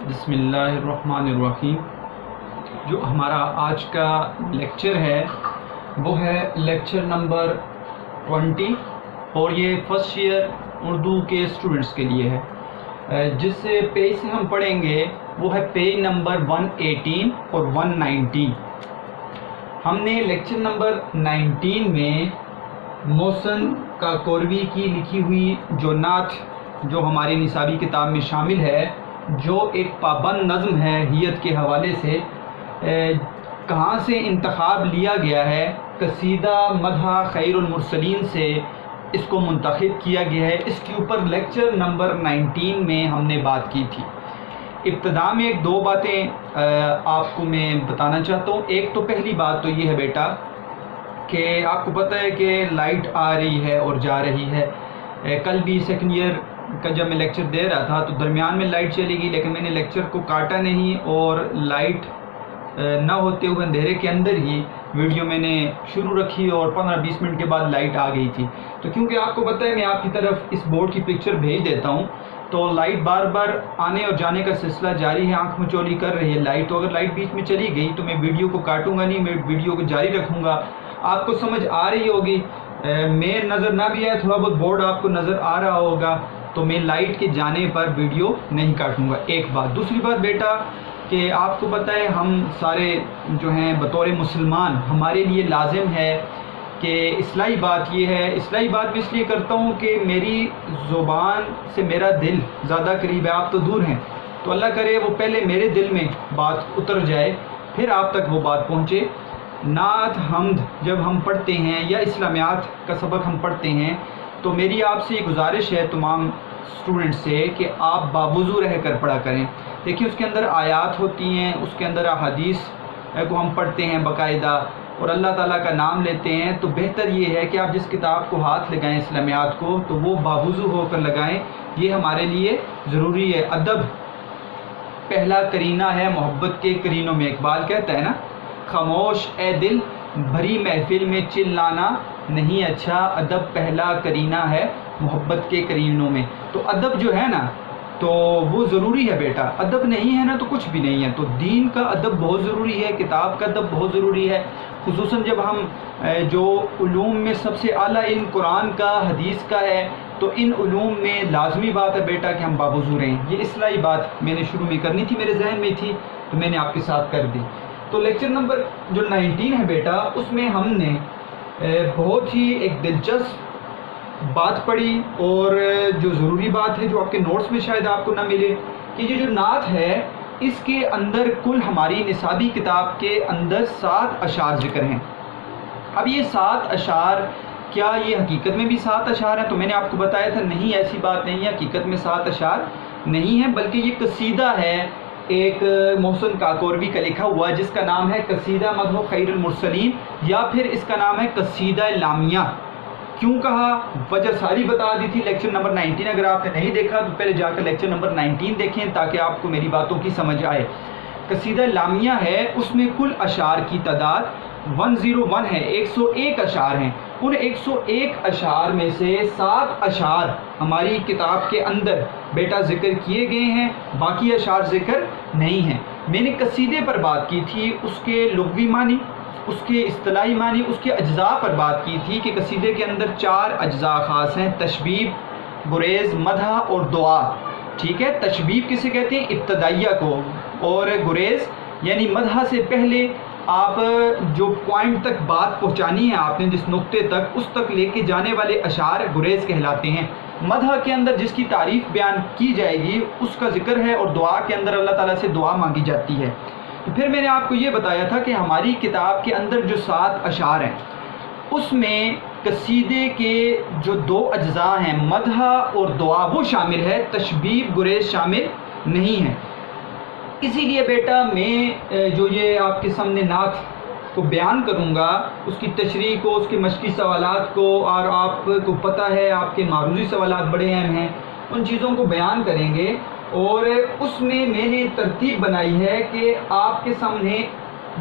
بسم اللہ الرحمن الرحیم۔ جو ہمارا آج کا لیکچر ہے وہ ہے لیکچر نمبر 20 اور یہ فرسٹ ایئر اردو کے اسٹوڈنٹس کے لیے ہے۔ جس سے پیج سے ہم پڑھیں گے وہ ہے پیج نمبر 118 اور 119۔ ہم نے لیکچر نمبر 19 میں محسن کاکوروی کی لکھی ہوئی جو نعت جو ہماری نصابی کتاب میں شامل ہے، جو ایک پابند نظم ہے ہیت کے حوالے سے، کہاں سے انتخاب لیا گیا ہے، قصیدہ مدح خیر المرسلین سے اس کو منتخب کیا گیا ہے۔ اس کے اوپر لیکچر نمبر 19 میں ہم نے بات کی تھی۔ ابتدا میں ایک دو باتیں آپ کو میں بتانا چاہتا ہوں۔ ایک تو پہلی بات تو یہ ہے بیٹا کہ آپ کو پتہ ہے کہ لائٹ آ رہی ہے اور جا رہی ہے۔ کل بھی سیکنڈ ایئر کا جب میں لیکچر دے رہا تھا تو درمیان میں لائٹ چلی گئی، لیکن میں نے لیکچر کو کاٹا نہیں اور لائٹ نہ ہوتے ہوئے اندھیرے کے اندر ہی ویڈیو میں نے شروع رکھی اور 15-20 منٹ کے بعد لائٹ آ گئی تھی۔ تو کیونکہ آپ کو پتہ ہے میں آپ کی طرف اس بورڈ کی پکچر بھیج دیتا ہوں تو لائٹ بار بار آنے اور جانے کا سلسلہ جاری ہے، آنکھ مچولی کر رہی ہے لائٹ۔ تو اگر لائٹ بیچ میں چلی گئی تو میں ویڈیو کو کاٹوں گا نہیں، میں ویڈیو کو جاری رکھوں گا۔ آپ کو سمجھ آ رہی ہوگی، میں نظر نہ بھی آئے تھوڑا بہت بورڈ آپ کو نظر آ رہا ہوگا تو میں لائٹ کے جانے پر ویڈیو نہیں کاٹوں گا۔ ایک بات۔ دوسری بات بیٹا کہ آپ کو پتہ ہے ہم سارے جو ہیں بطور مسلمان ہمارے لیے لازم ہے کہ اصلاحی بات یہ ہے، اصلاحی بات میں اس لیے کرتا ہوں کہ میری زبان سے میرا دل زیادہ قریب ہے، آپ تو دور ہیں، تو اللہ کرے وہ پہلے میرے دل میں بات اتر جائے پھر آپ تک وہ بات پہنچے۔ نعت حمد جب ہم پڑھتے ہیں یا اسلامیات کا سبق ہم پڑھتے ہیں تو میری آپ سے یہ گزارش ہے تمام اسٹوڈنٹ سے کہ آپ باوضو رہ کر پڑھا کریں۔ دیکھیں اس کے اندر آیات ہوتی ہیں، اس کے اندر احادیث کو ہم پڑھتے ہیں باقاعدہ اور اللہ تعالیٰ کا نام لیتے ہیں، تو بہتر یہ ہے کہ آپ جس کتاب کو ہاتھ لگائیں اسلامیات کو تو وہ باوضو ہو کر لگائیں، یہ ہمارے لیے ضروری ہے۔ ادب پہلا کرینہ ہے محبت کے کرینوں میں، اقبال کہتا ہے نا، خاموش اے دل بھری محفل میں چلانا نہیں اچھا، ادب پہلا کرینہ ہے محبت کے کرینوں میں۔ تو ادب جو ہے نا تو وہ ضروری ہے بیٹا، ادب نہیں ہے نا تو کچھ بھی نہیں ہے۔ تو دین کا ادب بہت ضروری ہے، کتاب کا ادب بہت ضروری ہے، خصوصاً جب ہم جو علوم میں سب سے اعلیٰ علم قرآن کا حدیث کا ہے تو ان علوم میں لازمی بات ہے بیٹا کہ ہم باوضو رہیں۔ یہ اصلاحی بات میں نے شروع میں کرنی تھی، میرے ذہن میں تھی تو میں نے آپ کے ساتھ کر دی۔ تو لیکچر نمبر جو 19 ہے بیٹا اس میں ہم نے بہت ہی ایک دلچسپ بات پڑھی اور جو ضروری بات ہے جو آپ کے نوٹس میں شاید آپ کو نہ ملے کہ یہ جو نعت ہے اس کے اندر کل ہماری نصابی کتاب کے اندر 7 اشعار ذکر ہیں۔ اب یہ 7 اشعار کیا یہ حقیقت میں بھی 7 اشعار ہیں؟ تو میں نے آپ کو بتایا تھا نہیں، ایسی بات نہیں ہے، حقیقت میں 7 اشعار نہیں ہیں، بلکہ یہ قصیدہ ہے ایک محسن کاکوروی کا لکھا ہوا جس کا نام ہے قصیدہ مدح خیر المرسلین، یا پھر اس کا نام ہے قصیدہ لامیہ۔ کیوں کہا وجہ ساری بتا دی تھی لیکچر نمبر 19، اگر آپ نے نہیں دیکھا تو پہلے جا کر لیکچر نمبر 19 دیکھیں تاکہ آپ کو میری باتوں کی سمجھ آئے۔ قصیدہ لامیہ ہے، اس میں کل اشعار کی تعداد 101 ہے، 101 اشعار ہیں۔ ان 101 اشعار میں سے 7 اشعار ہماری کتاب کے اندر بیٹا ذکر کیے گئے ہیں، باقی اشعار ذکر نہیں ہیں۔ میں نے قصیدے پر بات کی تھی، اس کے لغوی معنی، اس کے اصطلاحی معنی، اس کے اجزاء پر بات کی تھی کہ قصیدے کے اندر 4 اجزاء خاص ہیں، تشبیب، گریز، مدح اور دعا۔ ٹھیک ہے، تشبیب کسے کہتے ہیں؟ ابتدائیہ کو، اور گریز یعنی مدح سے پہلے آپ جو پوائنٹ تک بات پہنچانی ہے آپ نے جس نقطے تک اس تک لے کے جانے والے اشعار گریز کہلاتے ہیں۔ مدح کے اندر جس کی تعریف بیان کی جائے گی اس کا ذکر ہے، اور دعا کے اندر اللہ تعالیٰ سے دعا مانگی جاتی ہے۔ تو پھر میں نے آپ کو یہ بتایا تھا کہ ہماری کتاب کے اندر جو 7 اشعار ہیں اس میں قصیدے کے جو 2 اجزاء ہیں مدح اور دعا وہ شامل ہے، تشبیب گریز شامل نہیں ہے۔ اسی لیے بیٹا میں جو یہ آپ کے سامنے نعت کو بیان کروں گا اس کی تشریح کو، اس کے مشقی سوالات کو، اور آپ کو پتہ ہے آپ کے معروضی سوالات بڑے اہم ہیں، ان چیزوں کو بیان کریں گے۔ اور اس میں نے ترتیب بنائی ہے کہ آپ کے سامنے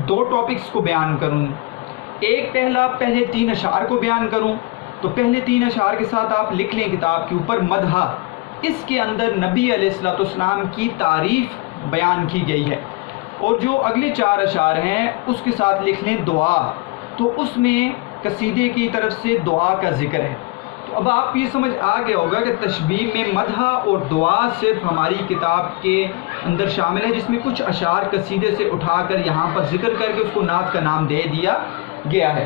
2 ٹاپکس کو بیان کروں۔ ایک پہلے 3 اشعار کو بیان کروں تو پہلے 3 اشعار کے ساتھ آپ لکھ لیں کتاب کے اوپر مدح، اس کے اندر نبی علیہ الصلوۃ والسلام کی تعریف بیان کی گئی ہے۔ اور جو اگلے 4 اشعار ہیں اس کے ساتھ لکھ لیں دعا، تو اس میں قصیدے کی طرف سے دعا کا ذکر ہے۔ تو اب آپ یہ سمجھ آ گیا ہوگا کہ تشبیہ میں مدح اور دعا صرف ہماری کتاب کے اندر شامل ہے، جس میں کچھ اشعار قصیدے سے اٹھا کر یہاں پر ذکر کر کے اس کو نعت کا نام دے دیا گیا ہے۔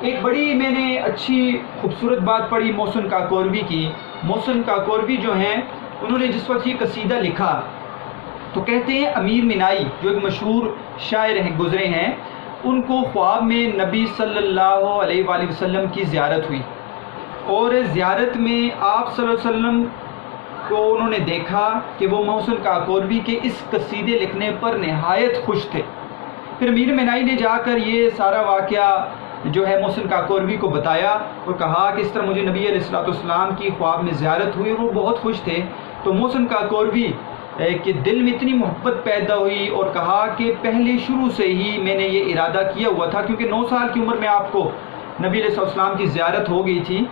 ایک بڑی میں نے اچھی خوبصورت بات پڑھی محسن کاکوروی کی۔ محسن کاکوروی جو ہیں انہوں نے جس وقت یہ قصیدہ لکھا تو کہتے ہیں امیر منائی جو ایک مشہور شاعر ہیں گزرے ہیں، ان کو خواب میں نبی صلی اللہ علیہ وآلہ وسلم کی زیارت ہوئی، اور زیارت میں آپ صلی اللہ علیہ وسلم کو انہوں نے دیکھا کہ وہ محسن کاکوروی کے اس قصیدے لکھنے پر نہایت خوش تھے۔ پھر امیر منائی نے جا کر یہ سارا واقعہ جو ہے محسن کاکوروی کو بتایا اور کہا کہ اس طرح مجھے نبی علیہ السلام کی خواب میں زیارت ہوئی اور وہ بہت خوش تھے۔ تو محسن کاکوروی کہ دل میں اتنی محبت پیدا ہوئی اور کہا کہ پہلے شروع سے ہی میں نے یہ ارادہ کیا ہوا تھا، کیونکہ 9 سال کی عمر میں آپ کو نبی علیہ السلام کی زیارت ہو گئی تھی،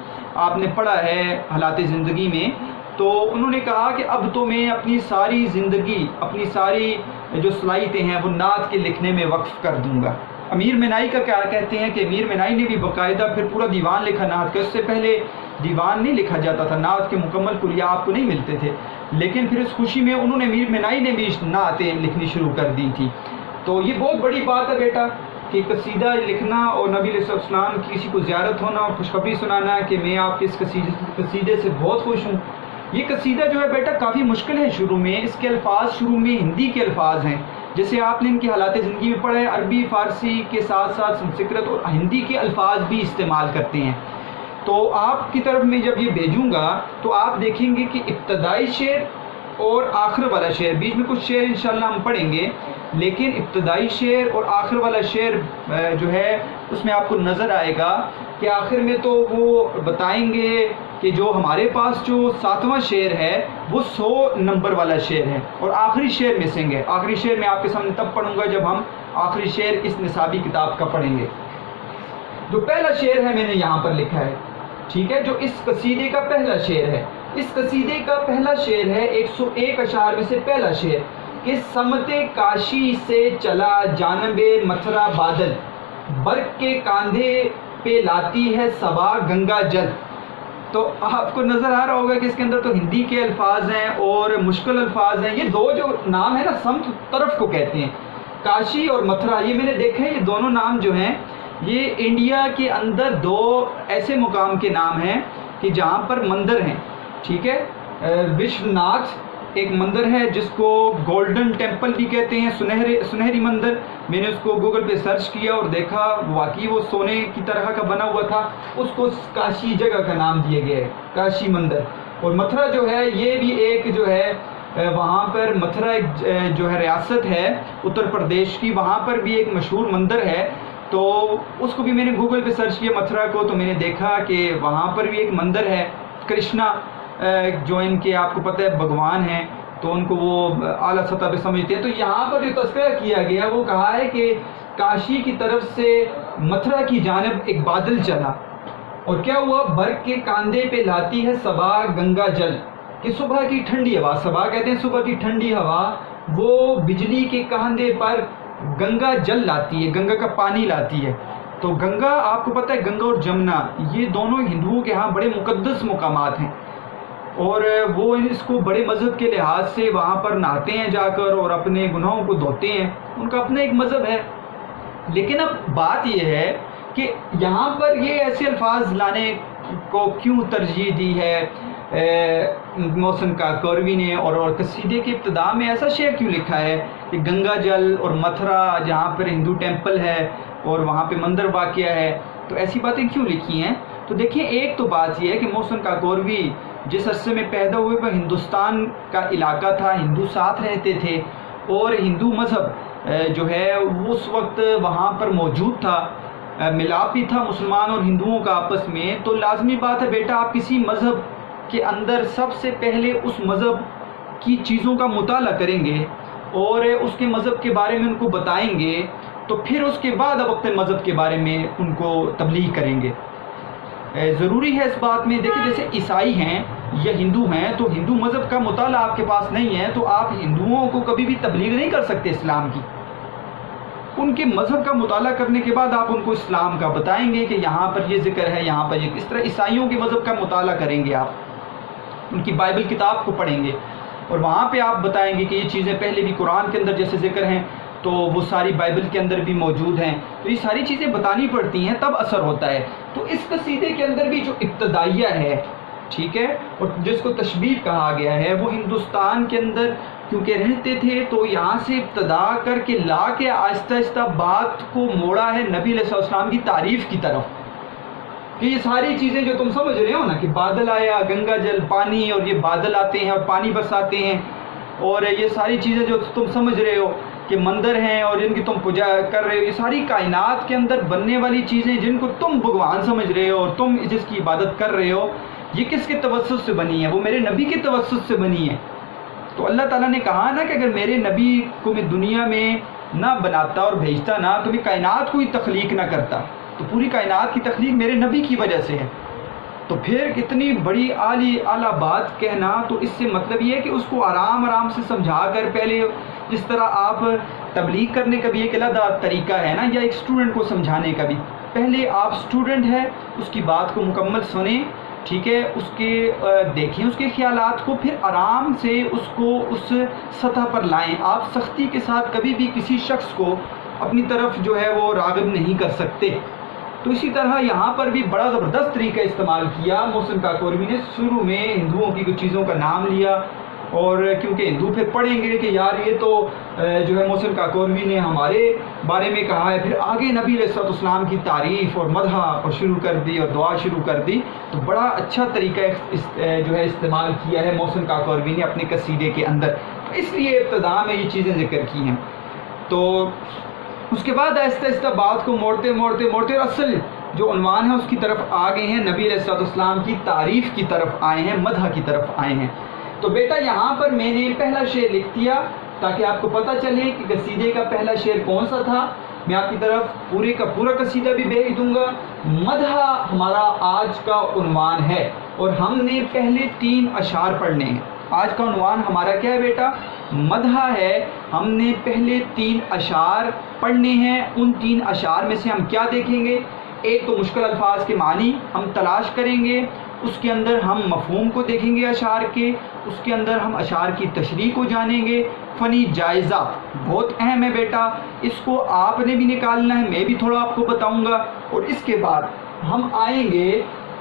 آپ نے پڑھا ہے حالات زندگی میں۔ تو انہوں نے کہا کہ اب تو میں اپنی ساری زندگی، اپنی ساری جو صلاحیتیں ہیں وہ نعت کے لکھنے میں وقف کر دوں گا۔ امیر منائی کا کیا کہتے ہیں کہ امیر منائی نے بھی باقاعدہ پھر پورا دیوان لکھا نعت کا۔ اس سے پہلے دیوان نہیں لکھا جاتا تھا، نعت کے مکمل کلیہ آپ کو نہیں ملتے تھے، لیکن پھر اس خوشی میں انہوں نے امیر منائی نے بھی نعتیں لکھنی شروع کر دی تھی۔ تو یہ بہت بڑی بات ہے بیٹا کہ قصیدہ لکھنا اور نبی علیہ السلام کی کسی کو زیارت ہونا اور خوشخبری سنانا کہ میں آپ کے اس قصیدے سے بہت خوش ہوں۔ یہ قصیدہ جو ہے بیٹا کافی مشکل ہے شروع میں، اس کے الفاظ شروع میں ہندی کے الفاظ ہیں، جیسے آپ نے ان کی حالات زندگی میں پڑھا ہے، عربی فارسی کے ساتھ ساتھ سنسکرت اور ہندی کے الفاظ بھی استعمال کرتے ہیں۔ تو آپ کی طرف میں جب یہ بھیجوں گا تو آپ دیکھیں گے کہ ابتدائی شعر اور آخر والا شعر، بیچ میں کچھ شعر انشاءاللہ ہم پڑھیں گے، لیکن ابتدائی شعر اور آخر والا شعر جو ہے اس میں آپ کو نظر آئے گا کہ آخر میں تو وہ بتائیں گے کہ جو ہمارے پاس جو 7واں شعر ہے وہ 100 نمبر والا شعر ہے اور آخری شعر مسنگ ہے۔ آخری شعر میں آپ کے سامنے تب پڑھوں گا جب ہم آخری شعر اس نصابی کتاب کا پڑھیں گے۔ جو پہلا شعر ہے میں نے یہاں پر لکھا ہے، ٹھیک ہے، جو اس قصیدے کا پہلا شعر ہے۔ اس قصیدے کا پہلا شعر ہے 101 اشعار میں سے پہلا شعر کہ سمت کاشی سے چلا جانب متھرا بادل، برق کے کاندھے پہ لاتی ہے صبا گنگا جل۔ تو آپ کو نظر آ رہا ہوگا کہ اس کے اندر تو ہندی کے الفاظ ہیں اور مشکل الفاظ ہیں۔ یہ دو جو نام ہے نا سمت طرف کو کہتے ہیں، کاشی اور متھرا، یہ میں نے دیکھا ہے یہ دونوں نام جو ہیں یہ انڈیا کے اندر 2 ایسے مقام کے نام ہیں کہ جہاں پر مندر ہیں، ٹھیک ہے۔ وشوناتھ ایک مندر ہے جس کو گولڈن ٹیمپل بھی کہتے ہیں، سنہری مندر۔ میں نے اس کو گوگل پہ سرچ کیا اور دیکھا واقعی وہ سونے کی طرح کا بنا ہوا تھا، اس کو کاشی جگہ کا نام دیا گیا ہے، کاشی مندر۔ اور متھرا جو ہے یہ بھی ایک جو ہے وہاں پر متھرا ایک جو ہے ریاست ہے اتر پردیش کی، وہاں پر بھی ایک مشہور مندر ہے۔ تو اس کو بھی میں نے گوگل پہ سرچ کیا متھرا کو، تو میں نے دیکھا کہ وہاں پر بھی ایک مندر ہے، کرشنا جو ان کے آپ کو پتہ ہے بھگوان ہیں، تو ان کو وہ اعلیٰ سطح پہ سمجھتے ہیں۔ تو یہاں پر جو تذکرہ کیا گیا وہ کہا ہے کہ کاشی کی طرف سے متھرا کی جانب ایک بادل چلا اور کیا ہوا، برق کے کاندھے پہ لاتی ہے صبا گنگا جل، کہ صبح کی ٹھنڈی ہوا، صبا کہتے ہیں صبح کی ٹھنڈی ہوا، وہ بجلی کے کاندھے پر گنگا جل لاتی ہے، گنگا کا پانی لاتی ہے۔ تو گنگا آپ کو پتہ ہے گنگا اور جمنا یہ دونوں ہندوؤں کے ہاں بڑے مقدس مقامات ہیں، اور وہ اس کو بڑے مذہب کے لحاظ سے وہاں پر نہاتے ہیں جا کر اور اپنے گناہوں کو دھوتے ہیں، ان کا اپنا ایک مذہب ہے۔ لیکن اب بات یہ ہے کہ یہاں پر یہ ایسے الفاظ لانے کو کیوں ترجیح دی ہے محسن کاکوروی نے، اور قصیدے کی ابتدا میں ایسا شعر کیوں لکھا ہے کہ گنگا جل اور متھرا جہاں پر ہندو ٹیمپل ہے اور وہاں پہ مندر واقع ہے، تو ایسی باتیں کیوں لکھی ہیں؟ تو دیکھیں ایک تو بات یہ ہے کہ محسن کاکوروی جس عرصے میں پیدا ہوئے وہ ہندوستان کا علاقہ تھا، ہندو ساتھ رہتے تھے اور ہندو مذہب جو ہے اس وقت وہاں پر موجود تھا، ملاپ بھی تھا مسلمان اور ہندوؤں کا آپس میں۔ تو لازمی بات ہے بیٹا آپ کسی مذہب کے اندر سب سے پہلے اس مذہب کی چیزوں کا مطالعہ کریں گے اور اس کے مذہب کے بارے میں ان کو بتائیں گے، تو پھر اس کے بعد اب اپنے مذہب کے بارے میں ان کو تبلیغ کریں گے۔ ضروری ہے اس بات میں، دیکھیں جیسے عیسائی ہیں یا ہندو ہیں تو ہندو مذہب کا مطالعہ آپ کے پاس نہیں ہے تو آپ ہندوؤں کو کبھی بھی تبلیغ نہیں کر سکتے اسلام کی. ان کے مذہب کا مطالعہ کرنے کے بعد آپ ان کو اسلام کا بتائیں گے کہ یہاں پر یہ ذکر ہے, یہاں پر یہ. اس طرح عیسائیوں کے مذہب کا مطالعہ کریں گے آپ, ان کی بائبل کتاب کو پڑھیں گے اور وہاں پہ آپ بتائیں گے کہ یہ چیزیں پہلے بھی قرآن کے اندر جیسے ذکر ہیں تو وہ ساری بائبل کے اندر بھی موجود ہیں. تو یہ ساری چیزیں بتانی پڑتی ہیں, تب اثر ہوتا ہے. تو اس قصیدے کے اندر بھی جو ابتدائیہ ہے, ٹھیک ہے, اور جس کو تشبیب کہا گیا ہے, وہ ہندوستان کے اندر کیونکہ رہتے تھے تو یہاں سے ابتدا کر کے لا کے آہستہ آہستہ بات کو موڑا ہے نبی علیہ السلام کی تعریف کی طرف. کہ یہ ساری چیزیں جو تم سمجھ رہے ہو نا کہ بادل آیا, گنگا جل, پانی, اور یہ بادل آتے ہیں اور پانی برساتے ہیں, اور یہ ساری چیزیں جو تم سمجھ رہے ہو کہ مندر ہیں اور جن کی تم پوجا کر رہے ہو, یہ ساری کائنات کے اندر بننے والی چیزیں جن کو تم بھگوان سمجھ رہے ہو اور تم جس کی عبادت کر رہے ہو, یہ کس کے توسط سے بنی ہے؟ وہ میرے نبی کے توسط سے بنی ہے. تو اللہ تعالیٰ نے کہا نا کہ اگر میرے نبی کو میں دنیا میں نہ بناتا اور بھیجتا نا تو میں کائنات کو ہی تخلیق نہ کرتا. تو پوری کائنات کی تخلیق میرے نبی کی وجہ سے ہے. تو پھر اتنی بڑی اعلیٰ بات کہنا, تو اس سے مطلب یہ ہے کہ اس کو آرام آرام سے سمجھا کر, پہلے جس طرح آپ تبلیغ کرنے کا بھی ایک علیحدہ طریقہ ہے نا, یا ایک اسٹوڈنٹ کو سمجھانے کا بھی, پہلے آپ اسٹوڈنٹ ہے اس کی بات کو مکمل سنیں, ٹھیک ہے, اس کے دیکھیں اس کے خیالات کو, پھر آرام سے اس کو اس سطح پر لائیں. آپ سختی کے ساتھ کبھی بھی کسی شخص کو اپنی طرف جو ہے وہ راغب نہیں کر سکتے. تو اسی طرح یہاں پر بھی بڑا زبردست طریقہ استعمال کیا محسن کاکوروی نے. شروع میں ہندوؤں کی کچھ چیزوں کا نام لیا, اور کیونکہ ہندو پھر پڑھیں گے کہ یار یہ تو جو ہے محسن کاکوروی نے ہمارے بارے میں کہا ہے, پھر آگے نبی علیہ السلام کی تعریف اور مدح اور شروع کر دی اور دعا شروع کر دی. تو بڑا اچھا طریقہ جو ہے استعمال کیا ہے محسن کاکوروی نے اپنے قصیدے کے اندر, اس لیے ابتدا میں یہ چیزیں ذکر کی ہیں. تو اس کے بعد آہستہ آہستہ بات کو موڑتے موڑتے موڑتے اور اصل جو عنوان ہے اس کی طرف آ گئے ہیں, نبی علیہ السلام کی تعریف کی طرف آئے ہیں, مدح کی طرف آئے ہیں. تو بیٹا یہاں پر میں نے پہلا شعر لکھ دیا تاکہ آپ کو پتہ چلے کہ قصیدے کا پہلا شعر کون سا تھا. میں آپ کی طرف پورے کا پورا قصیدہ بھی بھیج دوں گا. مدح ہمارا آج کا عنوان ہے اور ہم نے پہلے 3 اشعار پڑھنے ہیں. آج کا عنوان ہمارا کیا ہے بیٹا؟ مدح ہے. ہم نے پہلے 3 اشعار پڑھنے ہیں. ان 3 اشعار میں سے ہم کیا دیکھیں گے؟ ایک تو مشکل الفاظ کے معنی ہم تلاش کریں گے, اس کے اندر ہم مفہوم کو دیکھیں گے اشعار کے, اس کے اندر ہم اشعار کی تشریح کو جانیں گے. فنی جائزہ بہت اہم ہے بیٹا, اس کو آپ نے بھی نکالنا ہے, میں بھی تھوڑا آپ کو بتاؤں گا. اور اس کے بعد ہم آئیں گے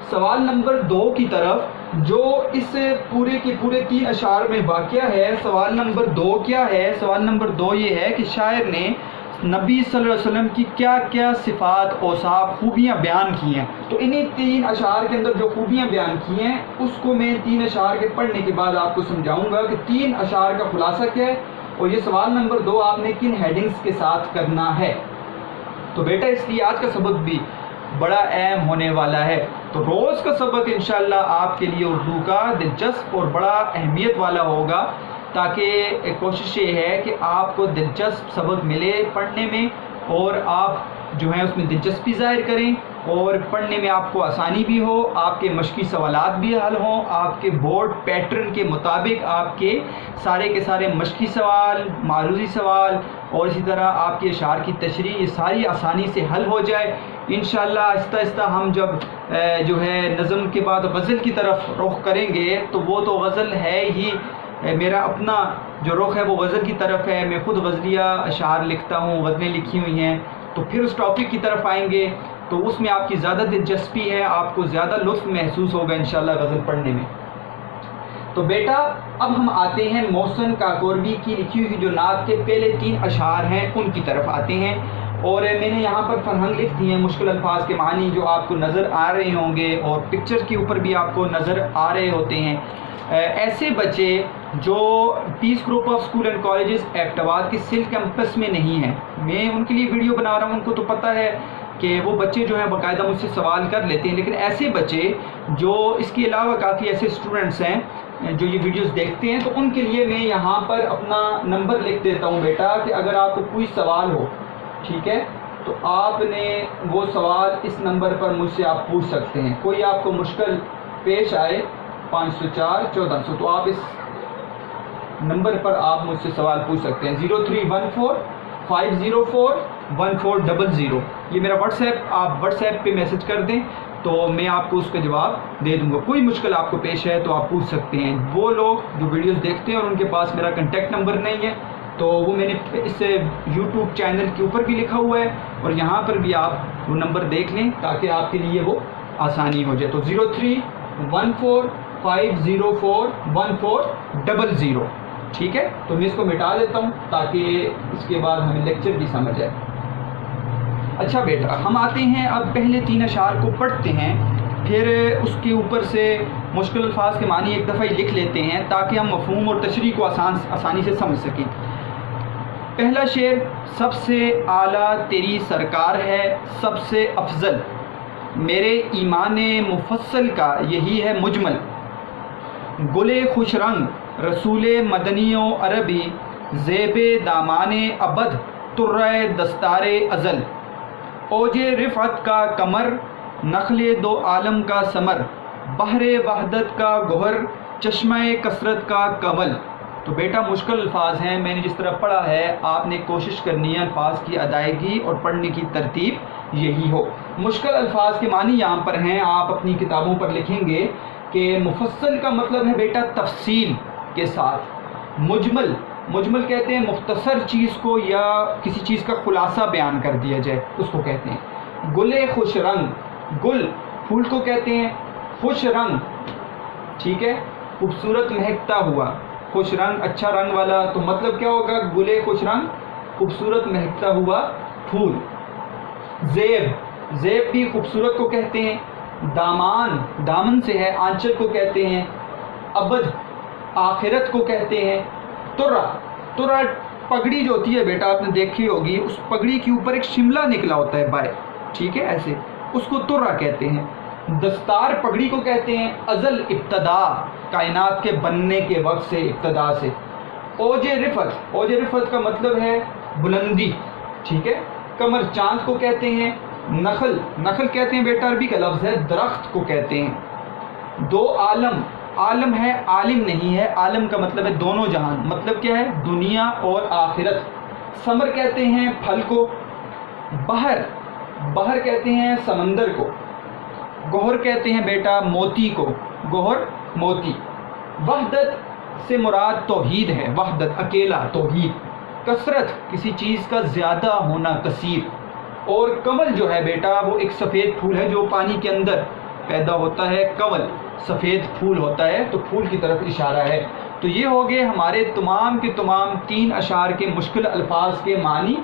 سوال نمبر 2 کی طرف, جو اس پورے کے پورے 3 اشعار میں واقع ہے. سوال نمبر 2 کیا ہے؟ سوال نمبر 2 یہ ہے کہ شاعر نے نبی صلی اللہ علیہ وسلم کی کیا کیا صفات, اوصاف, خوبیاں بیان کی ہیں. تو انہیں 3 اشعار کے اندر جو خوبیاں بیان کی ہیں اس کو میں 3 اشعار کے پڑھنے کے بعد آپ کو سمجھاؤں گا کہ 3 اشعار کا خلاصہ کیا ہے, اور یہ سوال نمبر 2 آپ نے کن ہیڈنگز کے ساتھ کرنا ہے. تو بیٹا اس لیے آج کا سبق بھی بڑا اہم ہونے والا ہے. تو روز کا سبق انشاءاللہ آپ کے لیے اردو کا دلچسپ اور بڑا اہمیت والا ہوگا, تاکہ کوشش یہ ہے کہ آپ کو دلچسپ سبق ملے پڑھنے میں, اور آپ جو ہیں اس میں دلچسپی ظاہر کریں, اور پڑھنے میں آپ کو آسانی بھی ہو, آپ کے مشقی سوالات بھی حل ہوں, آپ کے بورڈ پیٹرن کے مطابق آپ کے سارے مشقی سوال, معروضی سوال, اور اسی طرح آپ کے اشعار کی تشریح, یہ ساری آسانی سے حل ہو جائے. انشاءاللہ آہستہ آہستہ ہم جب جو ہے نظم کے بعد غزل کی طرف رخ کریں گے, تو وہ تو غزل ہے ہی, میرا اپنا جو رخ ہے وہ غزل کی طرف ہے. میں خود غزلیہ اشعار لکھتا ہوں, غزلیں لکھی ہوئی ہیں. تو پھر اس ٹاپک کی طرف آئیں گے تو اس میں آپ کی زیادہ دلچسپی ہے, آپ کو زیادہ لطف محسوس ہوگا انشاءاللہ غزل پڑھنے میں. تو بیٹا اب ہم آتے ہیں محسن کاکوروی کی لکھی ہوئی جو نعت کے پہلے 3 اشعار ہیں ان کی طرف آتے ہیں. اور میں نے یہاں پر فرہنگ لکھ دی ہیں, مشکل الفاظ کے معنی جو آپ کو نظر آ رہے ہوں گے, اور پکچر کے اوپر بھی آپ کو نظر آ رہے ہوتے ہیں. ایسے بچے جو peace group of school and colleges Abbottabad کے سل کیمپس میں نہیں ہیں, میں ان کے لیے ویڈیو بنا رہا ہوں. ان کو تو پتہ ہے کہ وہ بچے جو ہیں باقاعدہ مجھ سے سوال کر لیتے ہیں, لیکن ایسے بچے جو اس کے علاوہ کافی ایسے اسٹوڈنٹس ہیں جو یہ ویڈیوز دیکھتے ہیں, تو ان کے لیے میں یہاں پر اپنا نمبر لکھ دیتا ہوں بیٹا, کہ اگر آپ کو کوئی سوال ہو, ٹھیک ہے, تو آپ نے وہ سوال اس نمبر پر مجھ سے آپ پوچھ سکتے ہیں. کوئی آپ کو مشکل پیش آئے 504 1400. تو آپ اس نمبر پر آپ مجھ سے سوال پوچھ سکتے ہیں. 0314 504 1400. یہ میرا واٹس ایپ، آپ واٹس ایپ پہ میسج کر دیں تو میں آپ کو اس کا جواب دے دوں گا. کوئی مشکل آپ کو پیش ہے تو آپ پوچھ سکتے ہیں. وہ لوگ جو ویڈیوز دیکھتے ہیں اور ان کے پاس میرا کنٹیکٹ نمبر نہیں ہے تو وہ میں نے اس سے یوٹیوب چینل کے اوپر بھی لکھا ہوا ہے اور یہاں پر بھی آپ وہ نمبر دیکھ لیں تاکہ آپ کے لیے وہ آسانی ہو جائے. تو 0314 504 1400. ٹھیک ہے، تو میں اس کو مٹا دیتا ہوں تاکہ اس کے بعد ہمیں لیکچر بھی سمجھ آئے. اچھا بیٹا، ہم آتے ہیں اب پہلے 3 اشعار کو پڑھتے ہیں، پھر اس کے اوپر سے مشکل الفاظ کے معنی ایک دفعہ ہی لکھ لیتے ہیں تاکہ ہم مفہوم اور تشریح کو آسانی سے سمجھ سکیں. پہلا شعر: سب سے اعلیٰ تیری سرکار ہے، سب سے افضل میرے ایمان مفصل کا یہی ہے مجمل. گل خوش رنگ رسول مدنی و عربی، زیب دامان ابد ترہ دستار ازل. اوج رفعت کا کمر، نخل دو عالم کا ثمر، بحر وحدت کا گوہر، چشمہ کثرت کا کمل. تو بیٹا مشکل الفاظ ہیں، میں نے جس طرح پڑھا ہے آپ نے کوشش کرنی ہے الفاظ کی ادائیگی اور پڑھنے کی ترتیب یہی ہو. مشکل الفاظ کے معنی یہاں پر ہیں، آپ اپنی کتابوں پر لکھیں گے کہ مفصل کا مطلب ہے بیٹا تفصیل کے ساتھ. مجمل کہتے ہیں مختصر چیز کو یا کسی چیز کا خلاصہ بیان کر دیا جائے، اس کو کہتے ہیں. گل خوش رنگ، گل پھول کو کہتے ہیں، خوش رنگ ٹھیک ہے خوبصورت مہکتا ہوا، خوش رنگ اچھا رنگ والا. تو مطلب کیا ہوگا؟ گل خوش رنگ خوبصورت مہکتا ہوا پھول. زیب بھی خوبصورت کو کہتے ہیں. دامن سے ہے، آنچل کو کہتے ہیں. ابد آخرت کو کہتے ہیں. ترہ پگڑی جو ہوتی ہے بیٹا آپ نے دیکھی ہوگی، اس پگڑی کے اوپر ایک شملہ نکلا ہوتا ہے بائے، ٹھیک ہے ایسے، اس کو ترہ کہتے ہیں. دستار پگڑی کو کہتے ہیں. ازل ابتدا، کائنات کے بننے کے وقت سے، ابتدا سے. اوج رفعت کا مطلب ہے بلندی، ٹھیک ہے. کمر چاند کو کہتے ہیں. نخل کہتے ہیں بیٹا عربی کا لفظ ہے، درخت کو کہتے ہیں. دو عالم ہے، عالم نہیں ہے. عالم کا مطلب ہے دونوں جہان، مطلب کیا ہے؟ دنیا اور آخرت. ثمر کہتے ہیں پھل کو. بحر کہتے ہیں سمندر کو. گوہر کہتے ہیں بیٹا موتی کو. گوہر موتی. وحدت سے مراد توحید ہے، وحدت اکیلا، توحید. کثرت کسی چیز کا زیادہ ہونا، کثیر. اور کمل جو ہے بیٹا وہ ایک سفید پھول ہے جو پانی کے اندر پیدا ہوتا ہے. کمل سفید پھول ہوتا ہے، تو پھول کی طرف اشارہ ہے. تو یہ ہو گئے ہمارے تمام کے تمام 3 اشعار کے مشکل الفاظ کے معنی،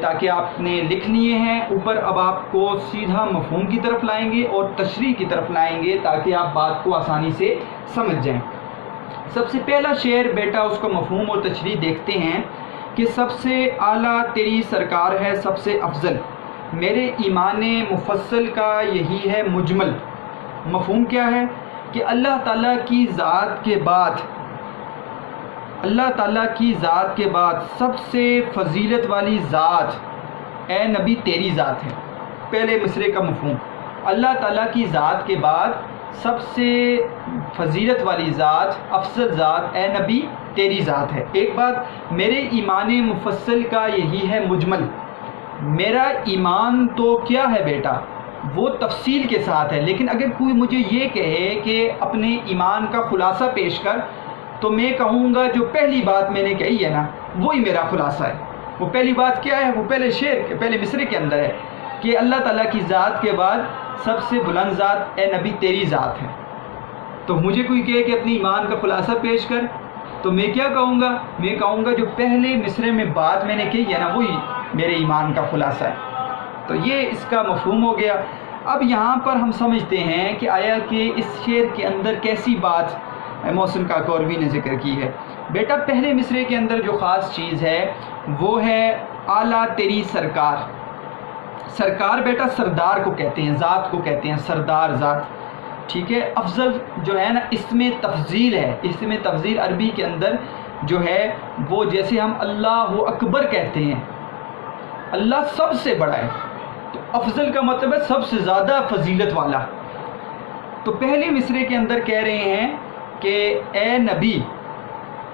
تاکہ آپ نے لکھ لیے ہیں. اوپر اب آپ کو سیدھا مفہوم کی طرف لائیں گے اور تشریح کی طرف لائیں گے تاکہ آپ بات کو آسانی سے سمجھ جائیں. سب سے پہلا شعر بیٹا اس کا مفہوم اور تشریح دیکھتے ہیں کہ سب سے اعلیٰ تیری سرکار ہے، سب سے افضل میرے ایمان مفصل کا یہی ہے مجمل. مفہوم کیا ہے؟ کہ اللہ تعالیٰ کی ذات کے بعد سب سے فضیلت والی ذات اے نبی تیری ذات ہے. پہلے مصرعے کا مفہوم، اللہ تعالیٰ کی ذات کے بعد سب سے فضیلت والی ذات، افضل ذات اے نبی تیری ذات ہے. ایک بات، میرے ایمان مفصل کا یہی ہے مجمل. میرا ایمان تو کیا ہے بیٹا؟ وہ تفصیل کے ساتھ ہے. لیکن اگر کوئی مجھے یہ کہے کہ اپنے ایمان کا خلاصہ پیش کر، تو میں کہوں گا جو پہلی بات میں نے کہی ہے نا وہی میرا خلاصہ ہے. وہ پہلی بات کیا ہے؟ وہ پہلے مصرعے کے اندر ہے کہ اللہ تعالیٰ کی ذات کے بعد سب سے بلند ذات اے نبی تیری ذات ہے. تو مجھے کوئی کہے کہ اپنی ایمان کا خلاصہ پیش کر، تو میں کیا کہوں گا؟ میں کہوں گا جو پہلے مصرعے میں بات میں نے کہی ہے نا وہی میرے ایمان کا خلاصہ ہے. تو یہ اس کا مفہوم ہو گیا. اب یہاں پر ہم سمجھتے ہیں کہ آیا کہ اس شعر کے اندر کیسی بات محسن کاکوروی نے ذکر کی ہے. بیٹا پہلے مصرعے کے اندر جو خاص چیز ہے وہ ہے اعلیٰ تیری سرکار. سرکار بیٹا سردار کو کہتے ہیں، ذات کو کہتے ہیں سردار ذات، ٹھیک ہے. افضل جو ہے نا اسم تفضیل ہے. اسم تفضیل عربی کے اندر جو ہے وہ جیسے ہم اللہ اکبر کہتے ہیں، اللہ سب سے بڑا ہے، تو افضل کا مطلب ہے سب سے زیادہ فضیلت والا. تو پہلے مصرے کے اندر کہہ رہے ہیں کہ اے نبی،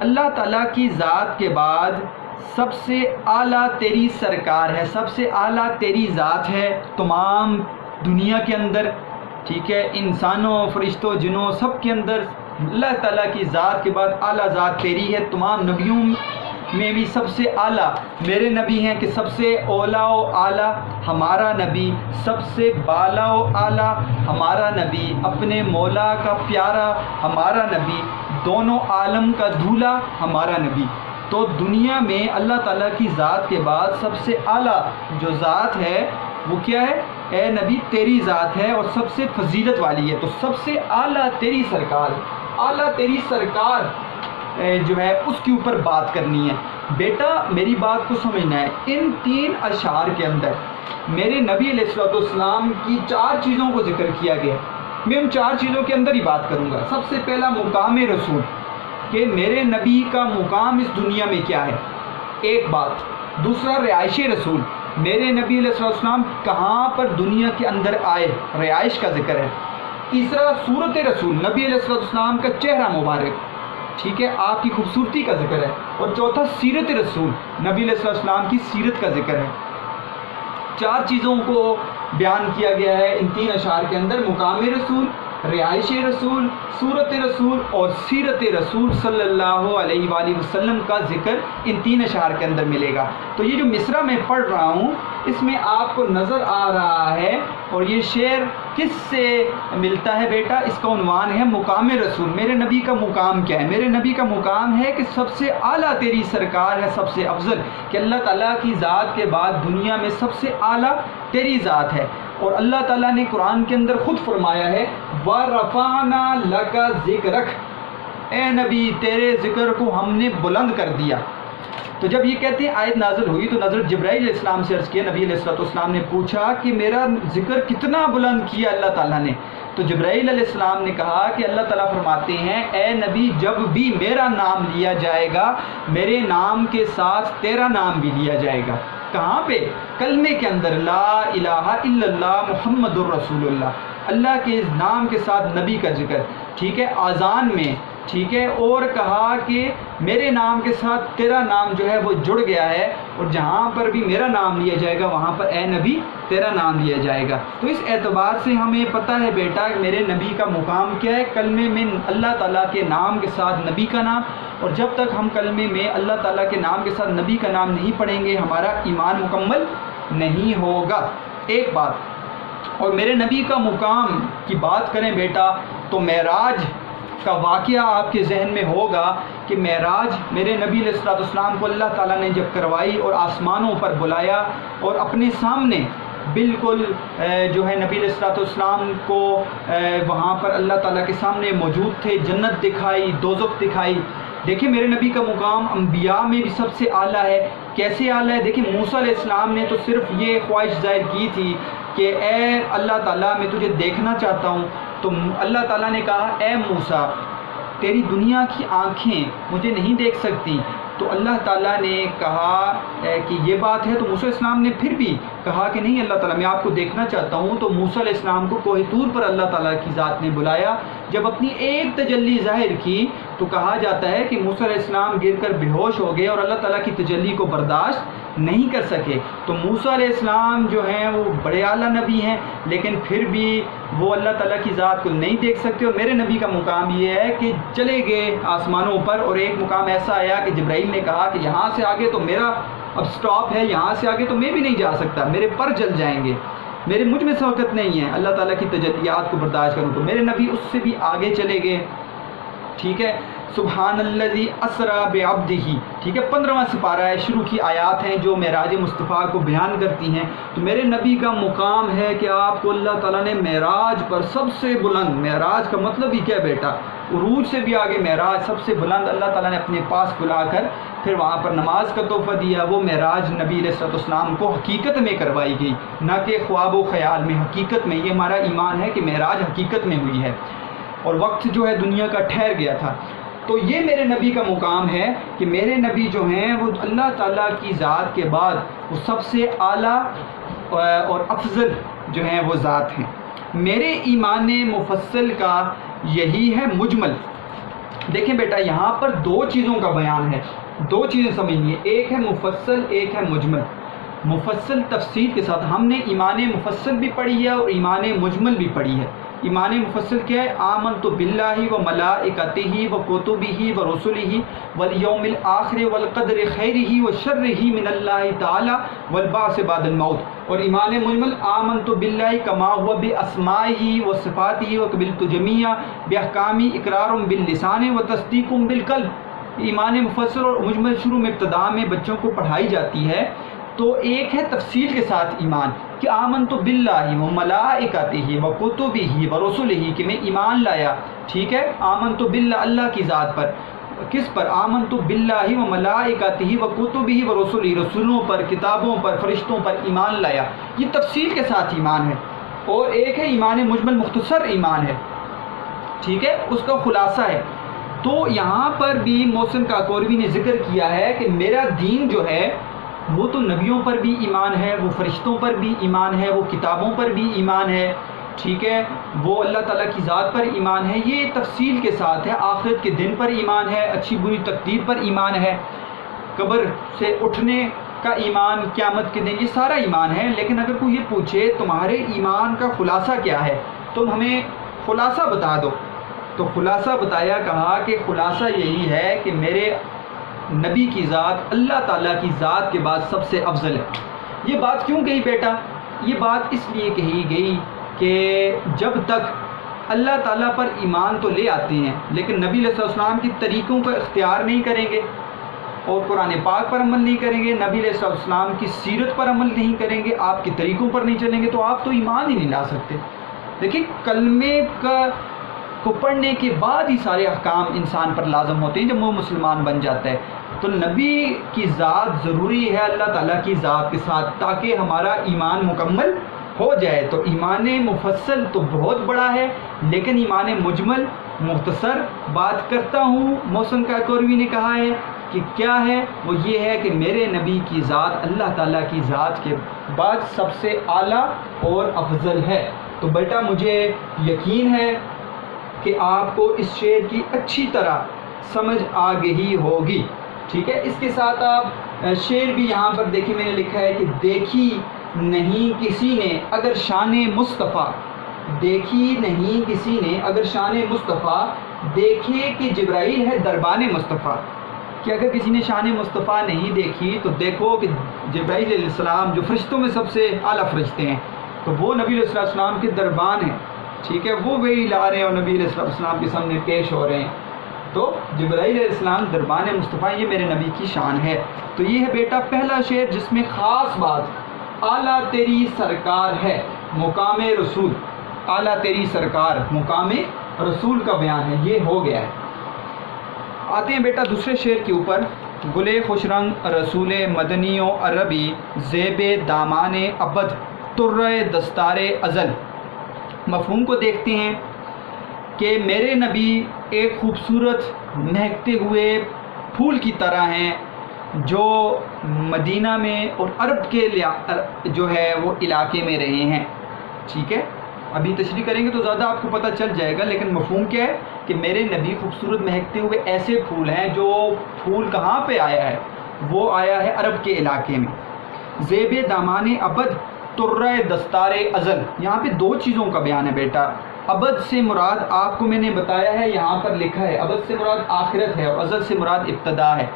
اللہ تعالیٰ کی ذات کے بعد سب سے اعلیٰ تیری سرکار ہے، سب سے اعلیٰ تیری ذات ہے تمام دنیا کے اندر، ٹھیک ہے، انسانوں، فرشتوں، جنوں، سب کے اندر اللہ تعالیٰ کی ذات کے بعد اعلیٰ ذات تیری ہے۔ تمام نبیوں میں بھی سب سے اعلیٰ میرے نبی ہیں کہ سب سے اولا و اعلیٰ ہمارا نبی، سب سے بالا و اعلیٰ ہمارا نبی، اپنے مولا کا پیارا ہمارا نبی، دونوں عالم کا دھولا ہمارا نبی۔ تو دنیا میں اللہ تعالیٰ کی ذات کے بعد سب سے اعلیٰ جو ذات ہے وہ کیا ہے؟ اے نبی تیری ذات ہے اور سب سے فضیلت والی ہے۔ تو سب سے اعلیٰ تیری سرکار، اعلیٰ تیری سرکار جو ہے اس کے اوپر بات کرنی ہے۔ بیٹا میری بات کو سمجھنا ہے، ان 3 اشعار کے اندر میرے نبی علیہ السلام کی 4 چیزوں کو ذکر کیا گیا ہے۔ میں ان 4 چیزوں کے اندر ہی بات کروں گا۔ سب سے پہلا مقام رسول، کہ میرے نبی کا مقام اس دنیا میں کیا ہے، ایک بات۔ دوسرا رہائش رسول، میرے نبی علیہ السلام کہاں پر دنیا کے اندر آئے، رہائش کا ذکر ہے۔ تیسرا صورت رسول، نبی علیہ السلام کا چہرہ مبارک، ٹھیک ہے، آپ کی خوبصورتی کا ذکر ہے۔ اور چوتھا سیرت رسول، نبی علیہ السلام کی سیرت کا ذکر ہے۔ 4 چیزوں کو بیان کیا گیا ہے ان 3 اشعار کے اندر، مقام رسول، رہائش رسول، صورت رسول اور سیرت رسول صلی اللہ علیہ وآلہ وسلم کا ذکر ان 3 اشعار کے اندر ملے گا۔ تو یہ جو مصرع میں پڑھ رہا ہوں اس میں آپ کو نظر آ رہا ہے، اور یہ شعر کس سے ملتا ہے بیٹا؟ اس کا عنوان ہے مقام رسول۔ میرے نبی کا مقام کیا ہے؟ میرے نبی کا مقام ہے کہ سب سے اعلیٰ تیری سرکار ہے، سب سے افضل، کہ اللہ تعالیٰ کی ذات کے بعد دنیا میں سب سے اعلیٰ تیری ذات ہے۔ اور اللہ تعالیٰ نے قرآن کے اندر خود فرمایا ہے وَرَفَعْنَا لَكَ ذِكْرَكَ، اے نبی تیرے ذکر کو ہم نے بلند کر دیا۔ تو جب یہ کہتے ہیں آیت نازل ہوئی تو حضرت جبرائیل علیہ السلام سے عرض کیا، نبی علیہ السلام نے پوچھا کہ میرا ذکر کتنا بلند کیا اللہ تعالیٰ نے؟ تو جبرائیل علیہ السلام نے کہا کہ اللہ تعالیٰ فرماتے ہیں اے نبی جب بھی میرا نام لیا جائے گا میرے نام کے ساتھ تیرا نام بھی لیا جائے گا۔ کہاں پہ؟ کلمے کے اندر، لا الہ الا اللہ محمد الرسول اللہ، اللہ کے اس نام کے ساتھ نبی کا ذکر، ٹھیک ہے، آذان میں، ٹھیک ہے، اور کہا کہ میرے نام کے ساتھ تیرا نام جو ہے وہ جڑ گیا ہے، اور جہاں پر بھی میرا نام لیا جائے گا وہاں پر اے نبی تیرا نام لیا جائے گا۔ تو اس اعتبار سے ہمیں پتہ ہے بیٹا کہ میرے نبی کا مقام کیا ہے، کلمے میں اللہ تعالیٰ کے نام کے ساتھ نبی کا نام، اور جب تک ہم کلمے میں اللہ تعالیٰ کے نام کے ساتھ نبی کا نام نہیں پڑھیں گے ہمارا ایمان مکمل نہیں ہوگا۔ ایک بات، اور میرے نبی کا مقام کی بات کریں بیٹا تو معراج کا واقعہ آپ کے ذہن میں ہوگا کہ معراج میرے نبی علیہ السلام کو اللہ تعالیٰ نے جب کروائی اور آسمانوں پر بلایا اور اپنے سامنے بالکل جو ہے نبی علیہ السلام کو وہاں پر اللہ تعالیٰ کے سامنے موجود تھے، جنت دکھائی، دوزخ دکھائی۔ دیکھیں میرے نبی کا مقام انبیاء میں بھی سب سے اعلیٰ ہے۔ کیسے اعلیٰ ہے؟ دیکھیں موسیٰ علیہ السلام نے تو صرف یہ خواہش ظاہر کی تھی کہ اے اللہ تعالیٰ میں تجھے دیکھنا چاہتا ہوں، تو اللہ تعالیٰ نے کہا اے موسیٰ تیری دنیا کی آنکھیں مجھے نہیں دیکھ سکتی، تو اللہ تعالیٰ نے کہا کہ یہ بات ہے، تو موسیٰ علیہ السلام نے پھر بھی کہا کہ نہیں اللہ تعالیٰ میں آپ کو دیکھنا چاہتا ہوں، تو موسیٰ علیہ السلام کو کوہ طور پر اللہ تعالیٰ کی ذات نے بلایا، جب اپنی ایک تجلی ظاہر کی تو کہا جاتا ہے کہ موسیٰ علیہ السلام گر کر بے ہوش ہو گئے اور اللہ تعالیٰ کی تجلی کو برداشت نہیں کر سکے۔ تو موسیٰ علیہ السلام جو ہیں وہ بڑے اعلیٰ نبی ہیں، لیکن پھر بھی وہ اللہ تعالیٰ کی ذات کو نہیں دیکھ سکتے، اور میرے نبی کا مقام یہ ہے کہ چلے گئے آسمانوں پر، اور ایک مقام ایسا آیا کہ جبرائیل نے کہا کہ یہاں سے آگے تو میرا اب سٹاپ ہے، یہاں سے آگے تو میں بھی نہیں جا سکتا، میرے پر جل جائیں گے، مجھ میں طاقت نہیں ہے اللہ تعالیٰ کی تجلیات کو برداشت کروں۔ تو میرے نبی اس سے بھی آگے چلے گئے، ٹھیک ہے، سبحان الذی اسری بعبدہ، ٹھیک ہے، 15واں سپارہ ہے، شروع کی آیات ہیں جو معراج مصطفیٰ کو بیان کرتی ہیں۔ تو میرے نبی کا مقام ہے کہ آپ کو اللہ تعالیٰ نے معراج پر سب سے بلند، معراج کا مطلب ہی کیا بیٹا؟ عروج سے بھی آگے معراج، سب سے بلند اللہ تعالیٰ نے اپنے پاس بلا کر پھر وہاں پر نماز کا تحفہ دیا۔ وہ معراج نبی علیہ السلام کو حقیقت میں کروائی گئی، نہ کہ خواب و خیال میں، حقیقت میں۔ یہ ہمارا ایمان ہے کہ معراج حقیقت میں ہوئی ہے، اور وقت جو ہے دنیا کا ٹھہر گیا تھا۔ تو یہ میرے نبی کا مقام ہے کہ میرے نبی جو ہیں وہ اللہ تعالیٰ کی ذات کے بعد وہ سب سے اعلیٰ اور افضل جو ہیں وہ ذات ہیں۔ میرے ایمان مفصل کا یہی ہے مجمل۔ دیکھیں بیٹا یہاں پر دو چیزوں کا بیان ہے، دو چیزیں سمجھنی ہے، ایک ہے مفصل، ایک ہے مجمل۔ مفصل تفصیل کے ساتھ ہم نے ایمان مفصل بھی پڑھی ہے اور ایمان مجمل بھی پڑھی ہے۔ ایمان مفصل کیا ہے؟ آمنت باللہ و ملائکتہ و کتبہ و رسلہ والیوم الآخر والقدر خیرہ و شرہ من اللہ تعالی والبعث بعد الموت۔ اور ایمان مجمل آمنت باللہ کما ہوا باسمائہ و صفاتہ و قبلت جمیع باحکامہ اقرار باللسان و تصدیق بالقلب۔ ایمان مفصل اور مجمل شروع میں ابتدا میں بچوں کو پڑھائی جاتی ہے، تو ایک ہے تفصیل کے ساتھ ایمان کہ آمنت باللہ و ملائکتہ و کتبہ و رسلہ، کہ میں ایمان لایا، ٹھیک ہے، آمنت باللہ اللہ کی ذات پر، کس پر؟ آمنت باللہ و ملائکتہ و کتبہ و رسلہ، رسولوں پر، کتابوں پر، فرشتوں پر ایمان لایا، یہ تفصیل کے ساتھ ایمان ہے۔ اور ایک ہے ایمان مجمل، مختصر ایمان ہے، ٹھیک ہے، اس کا خلاصہ ہے۔ تو یہاں پر بھی محسن کاکوروی نے ذکر کیا ہے کہ میرا دین جو ہے وہ تو نبیوں پر بھی ایمان ہے، وہ فرشتوں پر بھی ایمان ہے، وہ کتابوں پر بھی ایمان ہے، ٹھیک ہے، وہ اللہ تعالیٰ کی ذات پر ایمان ہے، یہ تفصیل کے ساتھ ہے، آخرت کے دن پر ایمان ہے، اچھی بری تقدیر پر ایمان ہے، قبر سے اٹھنے کا ایمان، قیامت کے دن، یہ سارا ایمان ہے۔ لیکن اگر کوئی یہ پوچھے تمہارے ایمان کا خلاصہ کیا ہے، تم ہمیں خلاصہ بتا دو، تو خلاصہ بتایا، کہا کہ خلاصہ یہی ہے کہ میرے نبی کی ذات اللہ تعالیٰ کی ذات کے بعد سب سے افضل ہے۔ یہ بات کیوں کہی بیٹا؟ یہ بات اس لیے کہی گئی کہ جب تک اللہ تعالیٰ پر ایمان تو لے آتے ہیں لیکن نبی علیہ السلام کی طریقوں کو اختیار نہیں کریں گے اور قرآن پاک پر عمل نہیں کریں گے، نبی علیہ السلام کی سیرت پر عمل نہیں کریں گے، آپ کے طریقوں پر نہیں چلیں گے، تو آپ تو ایمان ہی نہیں لا سکتے۔ دیکھیں کلمے کو پڑھنے کے بعد ہی سارے احکام انسان پر لازم ہوتے ہیں جب وہ مسلمان بن جاتا ہے۔ تو نبی کی ذات ضروری ہے اللہ تعالیٰ کی ذات کے ساتھ تاکہ ہمارا ایمان مکمل ہو جائے۔ تو ایمان مفصل تو بہت بڑا ہے لیکن ایمان مجمل مختصر بات کرتا ہوں۔ محسن کاکوروی نے کہا ہے کہ کیا ہے، وہ یہ ہے کہ میرے نبی کی ذات اللہ تعالیٰ کی ذات کے بعد سب سے اعلیٰ اور افضل ہے۔ تو بیٹا مجھے یقین ہے کہ آپ کو اس شعر کی اچھی طرح سمجھ آ گئی ہوگی، ٹھیک ہے۔ اس کے ساتھ آپ شعر بھی یہاں پر دیکھیں، میں نے لکھا ہے کہ دیکھی نہیں کسی نے اگر شان مصطفیٰ، دیکھی نہیں کسی نے اگر شان مصطفیٰ، دیکھے کہ جبرائیل ہے دربان مصطفیٰ، کہ اگر کسی نے شان مصطفیٰ نہیں دیکھی تو دیکھو کہ جبرائیل علیہ السلام جو فرشتوں میں سب سے اعلیٰ فرشتے ہیں، تو وہ نبی علیہ السلام کے دربان ہیں، ٹھیک ہے، وہ وہی لا رہے ہیں اور نبی علیہ السلام کے سامنے پیش ہو رہے ہیں۔ تو جبرائیل علیہ السلام دربان مصطفیٰ، یہ میرے نبی کی شان ہے۔ تو یہ ہے بیٹا پہلا شعر جس میں خاص بات اعلیٰ تیری سرکار ہے، مقام رسول، اعلیٰ تیری سرکار مقام رسول کا بیان ہے، یہ ہو گیا ہے۔ آتے ہیں بیٹا دوسرے شعر کے اوپر، گلے خوش رنگ رسول مدنی و عربی، زیب دامان ابد تر دستار ازل۔ مفہوم کو دیکھتے ہیں کہ میرے نبی ایک خوبصورت مہکتے ہوئے پھول کی طرح ہیں جو مدینہ میں اور عرب کے جو ہے وہ علاقے میں رہے ہیں، ٹھیک ہے، ابھی تشریح کریں گے تو زیادہ آپ کو پتہ چل جائے گا، لیکن مفہوم کیا ہے کہ میرے نبی خوبصورت مہکتے ہوئے ایسے پھول ہیں، جو پھول کہاں پہ آیا ہے؟ وہ آیا ہے عرب کے علاقے میں۔ زیب دامان ابد ترہ دستار ازل، یہاں پہ دو چیزوں کا بیان ہے بیٹا۔ ابد سے مراد آپ کو میں نے بتایا ہے، یہاں پر لکھا ہے ابد سے مراد آخرت ہے اور ازل سے مراد ابتدا ہے،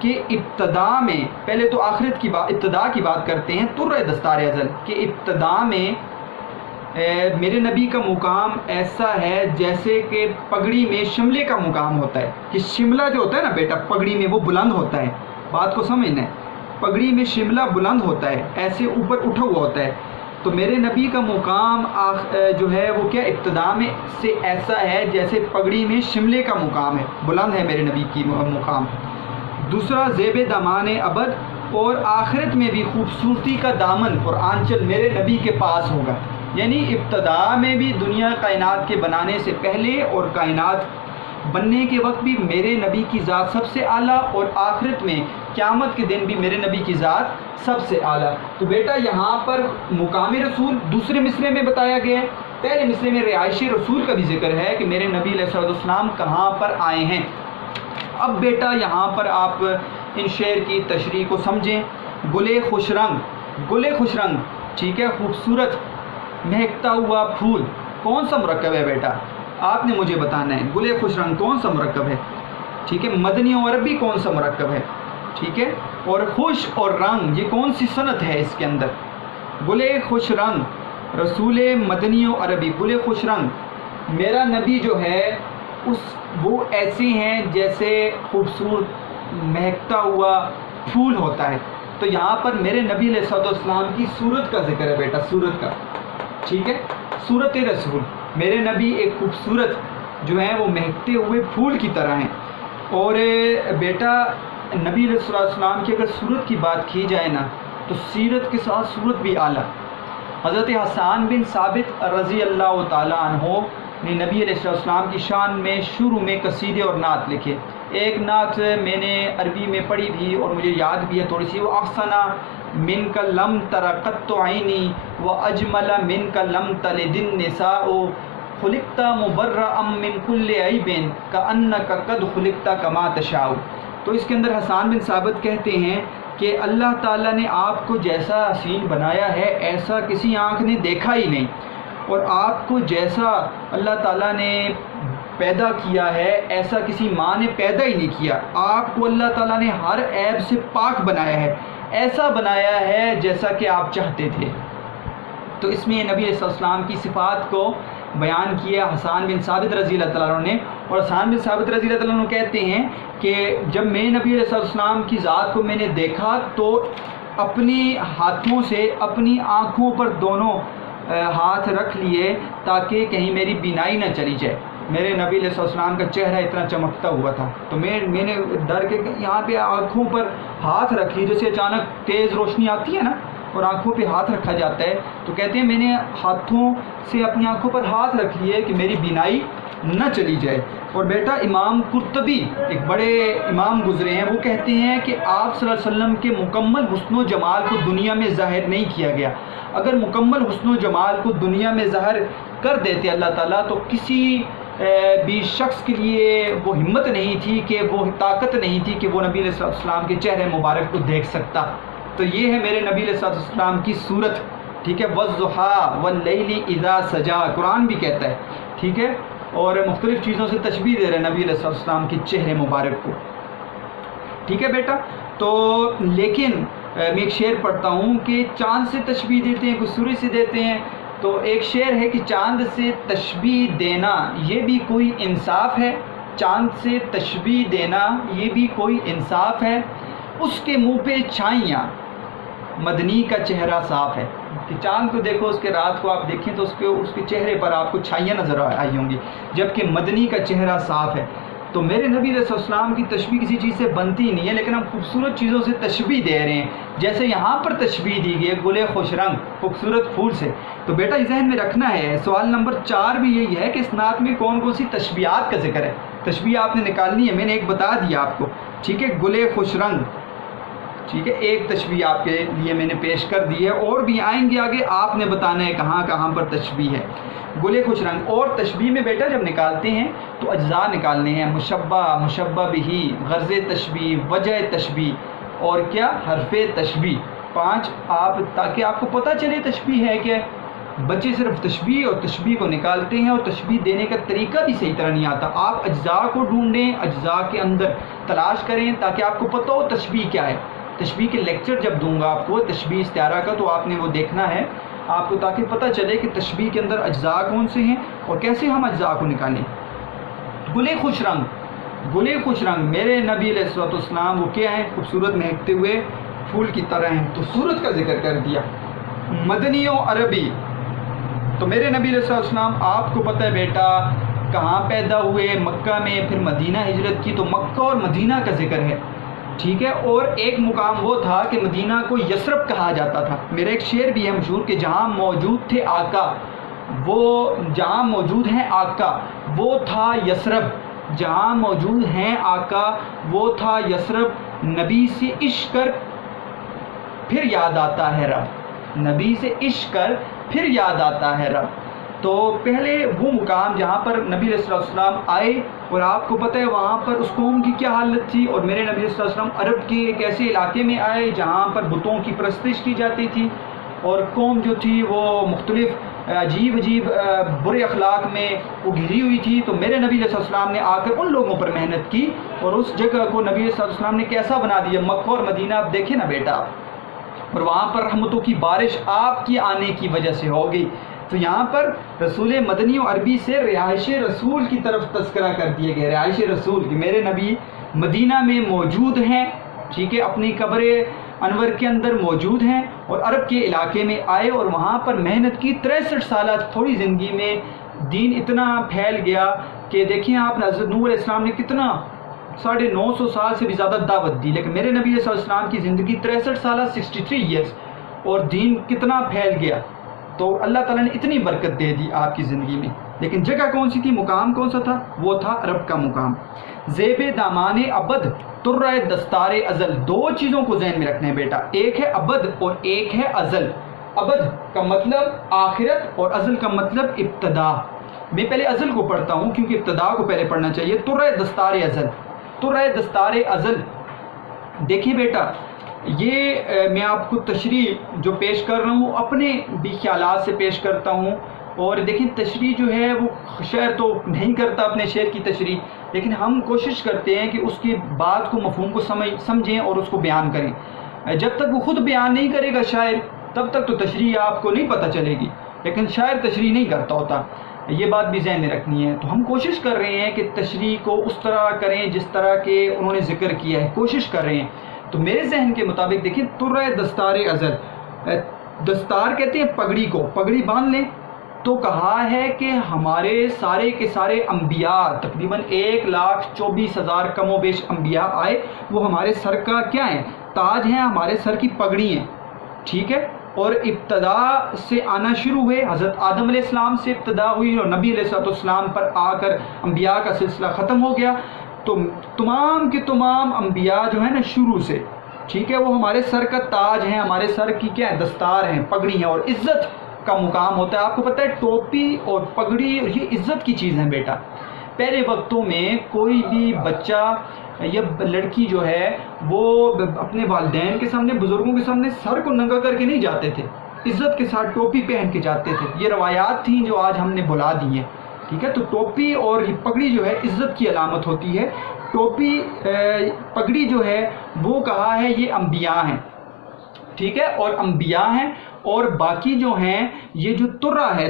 کہ ابتدا میں پہلے تو آخرت کی بات، ابتدا کی بات کرتے ہیں، ترہ دستار ازل، کہ ابتدا میں میرے نبی کا مقام ایسا ہے جیسے کہ پگڑی میں شملے کا مقام ہوتا ہے، کہ شملہ جو ہوتا ہے نا بیٹا پگڑی میں وہ بلند ہوتا ہے، بات کو سمجھنا ہے، پگڑی میں شملہ بلند ہوتا ہے، ایسے اوپر اٹھا ہوا ہوتا ہے، تو میرے نبی کا مقام جو ہے وہ کیا ابتدا میں سے ایسا ہے جیسے پگڑی میں شملے کا مقام ہے، بلند ہے میرے نبی کی مقام۔ دوسرا زیب دامان ابد، اور آخرت میں بھی خوبصورتی کا دامن اور آنچل میرے نبی کے پاس ہوگا، یعنی ابتدا میں بھی دنیا کائنات کے بنانے سے پہلے اور کائنات بننے کے وقت بھی میرے نبی کی ذات سب سے اعلیٰ، اور آخرت میں قیامت کے دن بھی میرے نبی کی ذات سب سے اعلیٰ۔ تو بیٹا یہاں پر مقام رسول دوسرے مصرے میں بتایا گیا ہے پہلے مصرے میں رہائش رسول کا بھی ذکر ہے کہ میرے نبی علیہ السلام کہاں پر آئے ہیں۔ اب بیٹا یہاں پر آپ ان شعر کی تشریح کو سمجھیں۔ گلے خوش رنگ، گلے خوش رنگ، ٹھیک ہے، خوبصورت مہکتا ہوا پھول، کون سا مرکب ہے بیٹا؟ آپ نے مجھے بتانا ہے گلے خوش رنگ کون سا مرکب ہے، ٹھیک ہے، مدنی و عربی کون سا مرکب ہے، ٹھیک ہے، اور خوش اور رنگ یہ کون سی صنعت ہے اس کے اندر؟ گلے خوش رنگ، رسول مدنی و عربی، گلے خوش رنگ، میرا نبی جو ہے وہ ایسے ہیں جیسے خوبصورت مہکتا ہوا پھول ہوتا ہے۔ تو یہاں پر میرے نبی علیہ السلام کی صورت کا ذکر ہے بیٹا، صورت کا، ٹھیک ہے، صورت رسول، میرے نبی ایک خوبصورت جو ہیں وہ مہکتے ہوئے پھول کی طرح ہیں۔ اور بیٹا نبی علیہ السلام کی اگر صورت کی بات کی جائے نا تو سیرت کے ساتھ صورت بھی اعلیٰ۔ حضرت حسان بن ثابت رضی اللہ تعالیٰ عنہ نے نبی علیہ السلام کی شان میں شروع میں قصیدے اور نعت لکھے۔ ایک نعت میں نے عربی میں پڑھی بھی اور مجھے یاد بھی ہے تھوڑی سی، وہ احسنا من کا لم ترقت عینی و اجمل من کا لم تلد النساء خلقت مبرأ من کل عیب کأنک قد خلقت کما تشاء۔ تو اس کے اندر حسان بن ثابت کہتے ہیں کہ اللہ تعالیٰ نے آپ کو جیسا حسین بنایا ہے ایسا کسی آنکھ نے دیکھا ہی نہیں، اور آپ کو جیسا اللہ تعالیٰ نے پیدا کیا ہے ایسا کسی ماں نے پیدا ہی نہیں کیا۔ آپ کو اللہ تعالیٰ نے ہر عیب سے پاک بنایا ہے، ایسا بنایا ہے جیسا کہ آپ چاہتے تھے۔ تو اس میں نبی علیہ السلام کی صفات کو بیان کیا حسان بن ثابت رضی اللہ تعالیٰ عنہ نے، اور حسان بن ثابت رضی اللہ تعالیٰ عنہ کہتے ہیں کہ جب میں نبی علیہ السلام کی ذات کو میں نے دیکھا تو اپنے ہاتھوں سے اپنی آنکھوں پر دونوں ہاتھ رکھ لیے تاکہ کہیں میری بینائی نہ چلی جائے۔ میرے نبی علیہ السلام کا چہرہ اتنا چمکتا ہوا تھا تو میں نے ڈر کے یہاں پہ آنکھوں پر ہاتھ رکھ لی، جیسے اچانک تیز روشنی آتی ہے نا اور آنکھوں پہ ہاتھ رکھا جاتا ہے، تو کہتے ہیں میں نے ہاتھوں سے اپنی آنکھوں پر ہاتھ رکھ لیے کہ میری بینائی نہ چلی جائے۔ اور بیٹا امام قرطبی ایک بڑے امام گزرے ہیں، وہ کہتے ہیں کہ آپ صلی اللہ علیہ وسلم کے مکمل حسن و جمال کو دنیا میں ظاہر نہیں کیا گیا۔ اگر مکمل حسن و جمال کو دنیا میں ظاہر کر دیتے اللہ تعالیٰ تو کسی بھی شخص کے لیے وہ ہمت نہیں تھی، کہ وہ طاقت نہیں تھی کہ وہ نبی علیہ السلام کے چہرے مبارک کو دیکھ سکتا۔ تو یہ ہے میرے نبی علیہ السلام کی صورت، ٹھیک ہے، وَالضُّحَىٰ وَاللَّيْلِ إِذَا سَجَىٰ، قرآن بھی کہتا ہے، ٹھیک ہے، اور مختلف چیزوں سے تشبیہ دے رہے ہیں نبی علیہ السلام کے چہرے مبارک کو، ٹھیک ہے بیٹا۔ تو لیکن میں ایک شعر پڑھتا ہوں کہ چاند سے تشبیہ دیتے ہیں، کچھ سورج سے دیتے ہیں، تو ایک شعر ہے کہ چاند سے تشبیہ دینا یہ بھی کوئی انصاف ہے، چاند سے تشبیہ دینا یہ بھی کوئی انصاف ہے، اس کے منہ پہ چھائیاں مدنی کا چہرہ صاف ہے۔ کہ چاند کو دیکھو، اس کے رات کو آپ دیکھیں تو اس کے چہرے پر آپ کو چھائیاں نظر آئی ہوں گی، جبکہ مدنی کا چہرہ صاف ہے۔ تو میرے نبی علیہ السلام کی تشبیہ کسی چیز سے بنتی نہیں ہے، لیکن ہم خوبصورت چیزوں سے تشبیہ دے رہے ہیں، جیسے یہاں پر تشبیہ دی گئی ہے گلے خوش رنگ خوبصورت پھول سے۔ تو بیٹا ذہن میں رکھنا ہے، سوال نمبر 4 بھی یہی ہے کہ اس نعت میں کون کون سی تشبیہات کا ذکر ہے۔ تشبیہ آپ نے نکالنی ہے، میں نے ایک بتا دیا آپ کو، ٹھیک ہے، گلے خوش رنگ، ٹھیک ہے، ایک تشبیہ آپ کے لیے میں نے پیش کر دی ہے، اور بھی آئیں گے آگے، آپ نے بتانا ہے کہاں کہاں پر تشبیہ ہے۔ گلے خوش رنگ، اور تشبیہ میں بیٹا جب نکالتے ہیں تو اجزاء نکالنے ہیں، مشبہ، مشبہ بہی، غرض تشبیہ، وجہ تشبیہ، اور کیا حرف تشبیہ، 5 آپ، تاکہ آپ کو پتہ چلے تشبیہ ہے کہ بچے صرف تشبیہ اور تشبیہ کو نکالتے ہیں اور تشبیہ دینے کا طریقہ بھی صحیح طرح نہیں آتا۔ آپ اجزاء کو ڈھونڈیں، اجزاء کے اندر تلاش کریں تاکہ آپ کو پتہ ہو تشبیہ کیا ہے۔ تشبیہ کے لیکچر جب دوں گا آپ کو تشبیہ استعارہ کا تو آپ نے وہ دیکھنا ہے آپ کو، تاکہ پتہ چلے کہ تشبیہ کے اندر اجزاء کون سے ہیں اور کیسے ہم اجزاء کو نکالیں۔ گلے خوش رنگ، گلے خوش رنگ، میرے نبی علیہ السلام وہ کیا ہیں؟ خوبصورت مہکتے ہوئے پھول کی طرح ہیں۔ تو صورت کا ذکر کر دیا۔ مدنی و عربی، تو میرے نبی علیہ السلام آپ کو پتہ ہے بیٹا کہاں پیدا ہوئے؟ مکہ میں، پھر مدینہ ہجرت کی، تو مکہ اور مدینہ کا ذکر ہے، ٹھیک ہے، اور ایک مقام وہ تھا کہ مدینہ کو یثرب کہا جاتا تھا۔ میرا ایک شعر بھی ہے مشہور کہ جہاں موجود تھے آقا، وہ جہاں موجود ہیں آقا وہ تھا یثرب، جہاں موجود ہیں آقا وہ تھا یثرب، نبی سے عشق کر پھر یاد آتا ہے رب، نبی سے عشق کر پھر یاد آتا ہے رب۔ تو پہلے وہ مقام جہاں پر نبی علیہ السلام آئے، اور آپ کو پتہ ہے وہاں پر اس قوم کی کیا حالت تھی، اور میرے نبی علیہ السلام عرب کے ایک ایسے علاقے میں آئے جہاں پر بتوں کی پرستش کی جاتی تھی، اور قوم جو تھی وہ مختلف عجیب برے اخلاق میں وہ گھری ہوئی تھی۔ تو میرے نبی علیہ السلام نے آ کر ان لوگوں پر محنت کی، اور اس جگہ کو نبی علیہ السلام نے کیسا بنا دیا، مکہ اور مدینہ آپ دیکھیں نا بیٹا، اور وہاں پر رحمتوں کی بارش آپ کی آنے کی وجہ سے ہوگی۔ تو یہاں پر رسول مدنی و عربی سے رہائش رسول کی طرف تذکرہ کر دیا گیا، رہائش رسول کی، میرے نبی مدینہ میں موجود ہیں، ٹھیک ہے، اپنی قبر انور کے اندر موجود ہیں، اور عرب کے علاقے میں آئے اور وہاں پر محنت کی۔ 63 سالہ تھوڑی زندگی میں دین اتنا پھیل گیا کہ دیکھیں آپ نے حضرت نوح علیہ السلام نے کتنا 950 سال سے بھی زیادہ دعوت دی، لیکن میرے نبی علیہ السلام کی زندگی 63 سالہ 63 ایئرس، اور دین کتنا پھیل گیا۔ تو اللہ تعالیٰ نے اتنی برکت دے دی آپ کی زندگی میں۔ لیکن جگہ کون سی تھی، مقام کون سا تھا؟ وہ تھا عرب کا مقام۔ زیب دامان ابد ترہ دستار ازل، دو چیزوں کو ذہن میں رکھنا ہے بیٹا، ایک ہے ابد اور ایک ہے ازل۔ ابد کا مطلب آخرت اور ازل کا مطلب ابتدا۔ میں پہلے ازل کو پڑھتا ہوں کیونکہ ابتدا کو پہلے پڑھنا چاہیے۔ ترہ دستار ازل، ترہ دستار ازل، دیکھیں بیٹا، یہ میں آپ کو تشریح جو پیش کر رہا ہوں اپنے بھی خیالات سے پیش کرتا ہوں، اور دیکھیں تشریح جو ہے وہ شعر تو نہیں کرتا اپنے شعر کی تشریح، لیکن ہم کوشش کرتے ہیں کہ اس کی بات کو، مفہوم کو سمجھیں اور اس کو بیان کریں۔ جب تک وہ خود بیان نہیں کرے گا شاعر، تب تک تو تشریح آپ کو نہیں پتہ چلے گی، لیکن شاعر تشریح نہیں کرتا ہوتا، یہ بات بھی ذہن میں رکھنی ہے۔ تو ہم کوشش کر رہے ہیں کہ تشریح کو اس طرح کریں جس طرح کہ انہوں نے ذکر کیا ہے، کوشش کر رہے ہیں۔ تو میرے ذہن کے مطابق دیکھیں، ترہ دستار ازل، دستار کہتے ہیں پگڑی کو، پگڑی باندھ لیں، تو کہا ہے کہ ہمارے سارے کے سارے انبیاء، تقریباً 1,24,000 کم و بیش انبیاء آئے، وہ ہمارے سر کا کیا ہے، تاج ہیں، ہمارے سر کی پگڑی ہیں، ٹھیک ہے۔ اور ابتدا سے آنا شروع ہوئے، حضرت آدم علیہ السلام سے ابتدا ہوئی اور نبی علیہ السلام پر آ کر انبیاء کا سلسلہ ختم ہو گیا۔ تو تمام کے تمام انبیاء جو ہیں نا شروع سے، ٹھیک ہے، وہ ہمارے سر کا تاج ہیں، ہمارے سر کی کیا ہے، دستار ہیں، پگڑی ہیں، اور عزت کا مقام ہوتا ہے۔ آپ کو پتہ ہے ٹوپی اور پگڑی یہ عزت کی چیز ہیں بیٹا۔ پہلے وقتوں میں کوئی بھی بچہ یا لڑکی جو ہے وہ اپنے والدین کے سامنے، بزرگوں کے سامنے سر کو ننگا کر کے نہیں جاتے تھے، عزت کے ساتھ ٹوپی پہن کے جاتے تھے۔ یہ روایات تھیں جو آج ہم نے بھلا دی ہیں، ٹھیک ہے۔ تو ٹوپی اور یہ پگڑی جو ہے عزت کی علامت ہوتی ہے۔ ٹوپی پگڑی جو ہے وہ کہا ہے یہ انبیاء ہیں، ٹھیک ہے، اور انبیاء ہیں، اور باقی جو ہیں یہ جو ترہ ہے،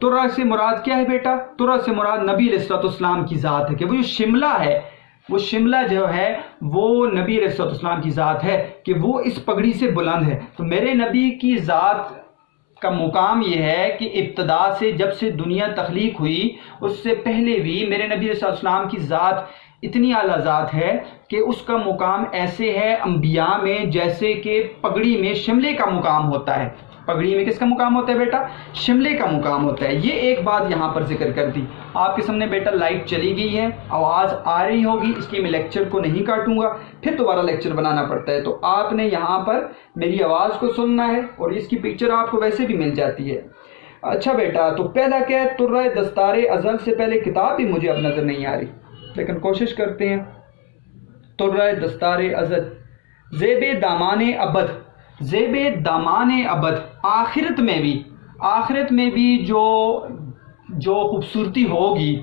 ترہ سے مراد کیا ہے بیٹا، ترہ سے مراد نبی علیہ السلام کی ذات ہے، کہ وہ جو شملہ ہے، وہ شملہ جو ہے وہ نبی علیہ السلام کی ذات ہے، کہ وہ اس پگڑی سے بلند ہے۔ تو میرے نبی کی ذات کا مقام یہ ہے کہ ابتدا سے، جب سے دنیا تخلیق ہوئی اس سے پہلے بھی میرے نبی علیہ السلام کی ذات اتنی اعلیٰ ذات ہے کہ اس کا مقام ایسے ہے انبیاء میں جیسے کہ پگڑی میں شملے کا مقام ہوتا ہے۔ پگڑی میں کس کا مقام ہوتا ہے بیٹا، شملے کا مقام ہوتا ہے۔ یہ ایک بات یہاں پر ذکر کر دی۔ آپ کے سامنے بیٹا لائٹ چلی گئی ہے، آواز آ رہی ہوگی، اس لیے میں لیکچر کو نہیں کاٹوں گا، پھر دوبارہ لیکچر بنانا پڑتا ہے۔ تو آپ نے یہاں پر میری آواز کو سننا ہے، اور اس کی پکچر آپ کو ویسے بھی مل جاتی ہے۔ اچھا بیٹا، تو پہلا کیا ہے، ترہ دستار ازل سے پہلے کتاب بھی مجھے اب نظر نہیں آ رہی، لیکن کوشش کرتے ہیں۔ ترہ دستار ازل، زیب دامان ابد، زیب دامان ابد، آخرت میں بھی جو خوبصورتی ہوگی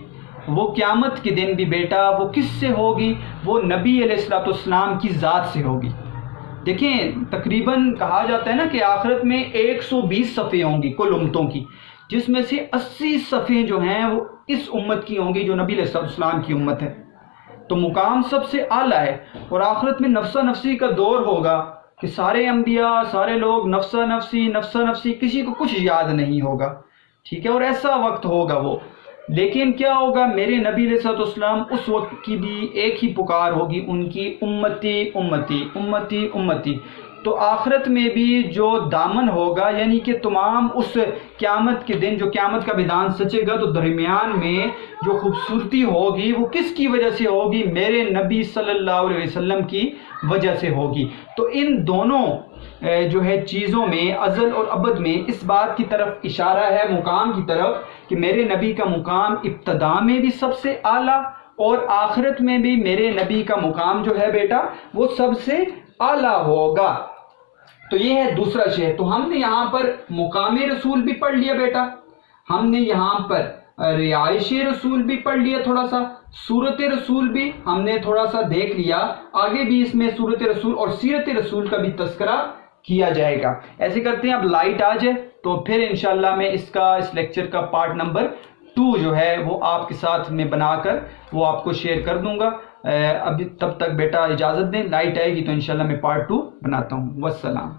وہ قیامت کے دن بھی بیٹا وہ کس سے ہوگی، وہ نبی علیہ السلام کی ذات سے ہوگی۔ دیکھیں تقریباً کہا جاتا ہے نا کہ آخرت میں 120 صفحے ہوں گی کل امتوں کی، جس میں سے 80 صفحے جو ہیں وہ اس امت کی ہوں گی جو نبی علیہ السلام کی امت ہے۔ تو مقام سب سے اعلیٰ ہے، اور آخرت میں نفسہ نفسی کا دور ہوگا کہ سارے انبیاء، سارے لوگ نفسہ نفسی، کسی کو کچھ یاد نہیں ہوگا، ٹھیک ہے، اور ایسا وقت ہوگا وہ۔ لیکن کیا ہوگا، میرے نبی علیہ السلام اس وقت کی بھی ایک ہی پکار ہوگی ان کی، امتی امتی امتی امتی، تو آخرت میں بھی جو دامن ہوگا، یعنی کہ تمام اس قیامت کے دن جو قیامت کا میدان سچے گا، تو درمیان میں جو خوبصورتی ہوگی وہ کس کی وجہ سے ہوگی؟ میرے نبی صلی اللہ علیہ وسلم کی وجہ سے ہوگی۔ تو ان دونوں جو ہے چیزوں میں، ازل اور ابد میں، اس بات کی طرف اشارہ ہے، مقام کی طرف، کہ میرے نبی کا مقام ابتدا میں بھی سب سے اعلیٰ اور آخرت میں بھی میرے نبی کا مقام جو ہے بیٹا وہ سب سے اعلیٰ ہوگا۔ تو یہ ہے دوسرا شے۔ تو ہم نے یہاں پر مقام رسول بھی پڑھ لیا بیٹا، ہم نے یہاں پر رہائش رسول بھی پڑھ لیا، تھوڑا سا صورت رسول بھی ہم نے تھوڑا سا دیکھ لیا، آگے بھی اس میں صورت رسول اور سیرت رسول کا بھی تذکرہ کیا جائے گا۔ ایسے کرتے ہیں، اب لائٹ آ جائے تو پھر انشاءاللہ میں اس لیکچر کا پارٹ نمبر 2 جو ہے وہ آپ کے ساتھ میں بنا کر وہ آپ کو شیئر کر دوں گا۔ ابھی تب تک بیٹا اجازت دیں، لائٹ آئے گی تو انشاءاللہ میں پارٹ 2 بناتا ہوں۔ والسلام۔